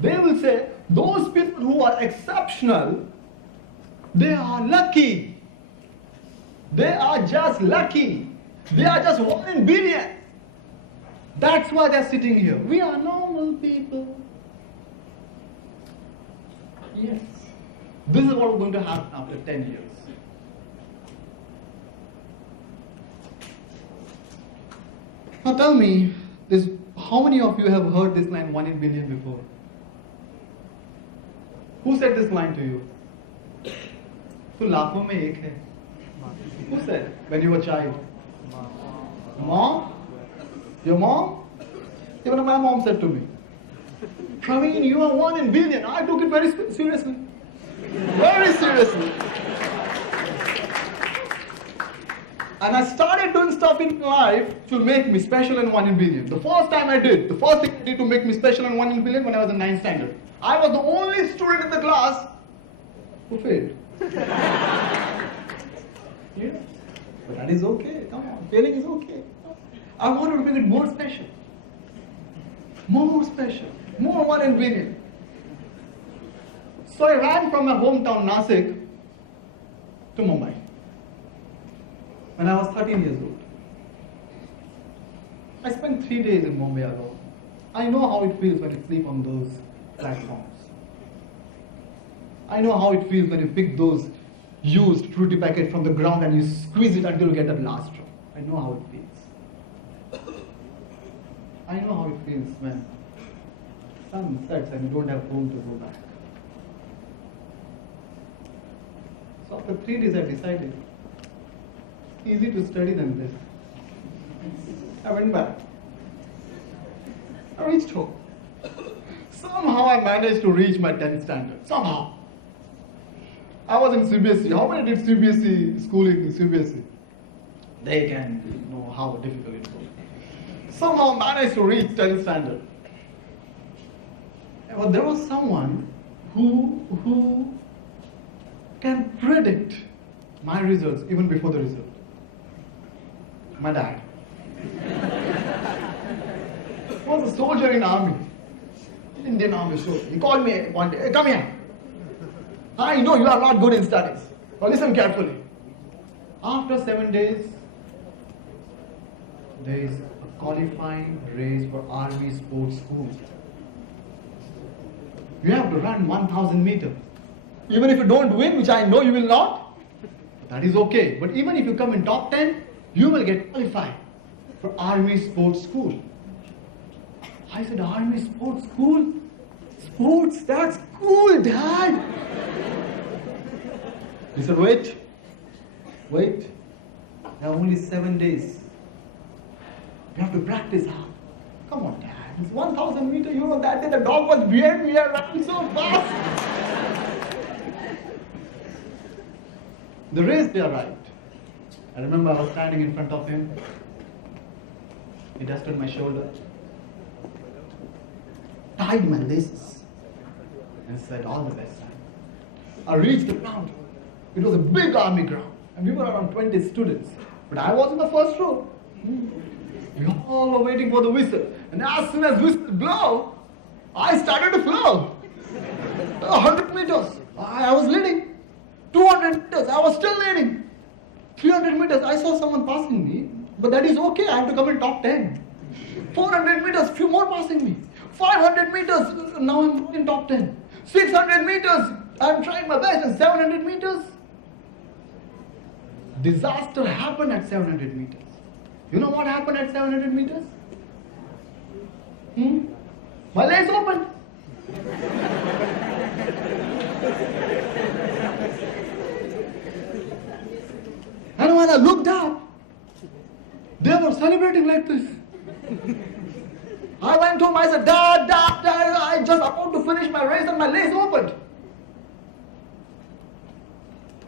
They will say, those people who are exceptional, they are lucky. They are just lucky. They are just 1 in billion. That's why they're sitting here. We are normal people. Yes. This is what is going to happen after 10 years. Now tell me, how many of you have heard this line 1 in billion before? Who said this line to you? तो लाखों में एक है. Who said when you were a child? Mom? Your mom? Even my mom said to me, Praveen, you are 1 in billion. I took it very seriously. Very seriously. And I started doing stuff in life to make me special in 1 in billion. The first thing I did to make me special in 1 in billion when I was in 9th standard. I was the only student in the class who failed. Yeah. But that is okay. Come on. Failing is okay. I wanted to make it more special. More special. More 1 in billion. So I ran from my hometown Nasik to Mumbai when I was 13 years old. I spent 3 days in Mumbai alone. I know how it feels when you sleep on those platforms. I know how it feels when you pick those used fruity packet from the ground and you squeeze it until you get that last drop. I know how it feels. I know how it feels when sun sets and you don't have home to go back. So after 3 days I decided, it's easy to study than this. I went back. I reached home. Somehow I managed to reach my 10th standard. Somehow. I was in CBSE. How many did CBSE schooling in CBSE? They can know how difficult it was. Somehow managed to reach 10th standard. But there was someone who can predict my results even before the result. My dad. He was a soldier in army. Indian army soldier. He called me one day, hey, come here. I know you are not good in studies. Now listen carefully. After 7 days, there is a qualifying race for army sports school. You have to run 1,000 meters. Even if you don't win, which I know you will not, that is okay. But even if you come in top 10, you will get qualified for army sports school. I said, army sports school? Sports? That's cool, Dad. He said, wait. There are only 7 days. You have to practice hard. Come on, Dad. It's 1,000 meters. You know that day the dog was behind me and ran so fast. The race day arrived. I remember I was standing in front of him. He dusted my shoulder, tied my laces, and said, all the best, son. I reached the ground. It was a big army ground, and we were around 20 students. But I was in the first row. We all were waiting for the whistle. And as soon as whistle blow, I started to flow. 100 meters, I was leading. 200 meters, I was still leading. 300 meters, I saw someone passing me. But that is okay, I have to come in top 10. 400 meters, few more passing me. 500 meters, now I'm in top 10. 600 meters, I'm trying my best. And 700 meters, disaster happened at 700 meters. You know what happened at 700 meters? My legs opened. And when I looked up, they were celebrating like this. I went home, I said, Dad, I just about to finish my race and my legs opened.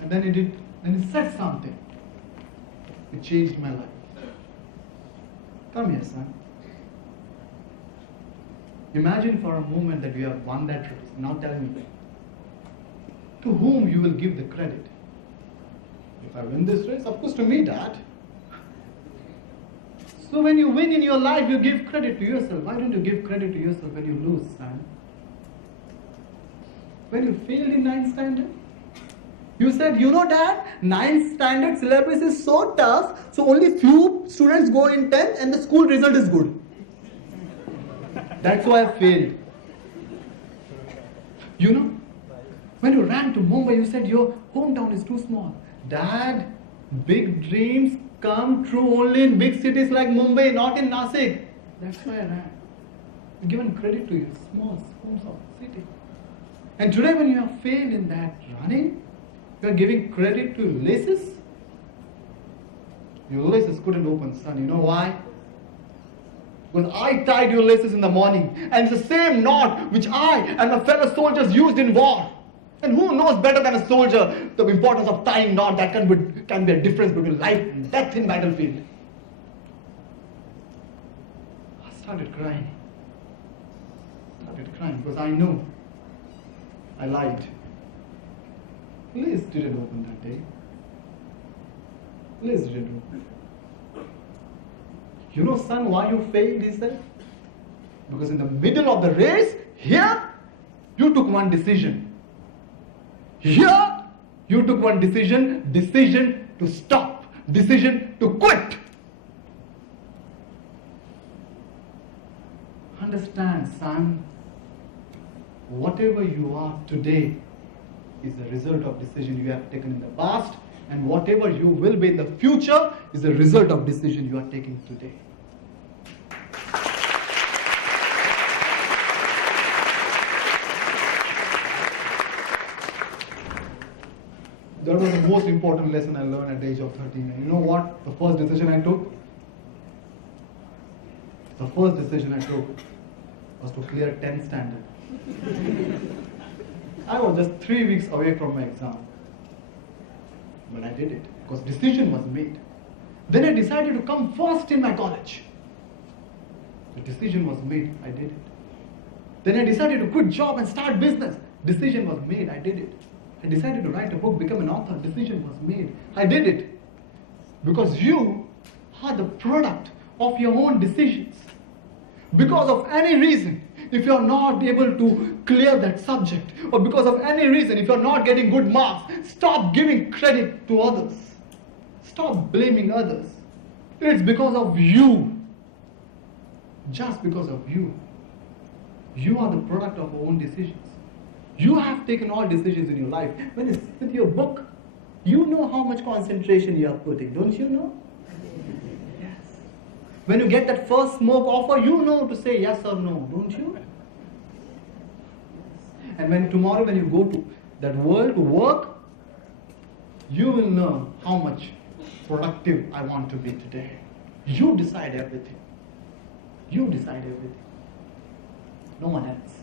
And then he said something. It changed my life. Come here, son. Imagine for a moment that you have won that race. Now tell me, to whom you will give the credit? If I win this race, of course to me, Dad. So when you win in your life, you give credit to yourself. Why don't you give credit to yourself when you lose, son? when you failed in 9th standard? You said, Dad, 9th standard syllabus is so tough, so only few students go in 10th and the school result is good. That's why I failed. When you ran to Mumbai, you said your hometown is too small. Dad, big dreams come true only in big cities like Mumbai, not in Nasik. That's why I ran. I'm giving credit to your small city. And today when you have failed in that running, you are giving credit to Ulysses. Ulysses couldn't open sun. You know why? Because I tied Ulysses in the morning, and it's the same knot which I and my fellow soldiers used in war. And who knows better than a soldier the importance of tying knot that can be a difference between life and death in battlefield. I started crying because I knew I lied. Liz didn't open that day. Liz didn't open. Son, why you failed, he said? Because in the middle of the race, here, you took one decision. Here, you took one decision to stop, decision to quit. Understand, son, whatever you are today is the result of decision you have taken in the past, and whatever you will be in the future is the result of decision you are taking today. That was the most important lesson I learned at the age of 13. And you know what? The first decision I took was to clear 10th standard. I was just 3 weeks away from my exam. But I did it because decision was made. Then I decided to come first in my college. The decision was made. I did it. Then I decided to quit job and start business. Decision was made. I did it. I decided to write a book, become an author. Decision was made. I did it. Because you are the product of your own decisions. Because of any reason, if you are not able to clear that subject, or because of any reason, if you are not getting good marks, stop giving credit to others. Stop blaming others. It's because of you. Just because of you. You are the product of your own decisions. You have taken all decisions in your life. When it's with your book, you know how much concentration you are putting, don't you know? Yes. When you get that first smoke offer, you know to say yes or no, don't you? And when tomorrow when you go to that world to work, you will know how much productive I want to be today. You decide everything. You decide everything. No one else.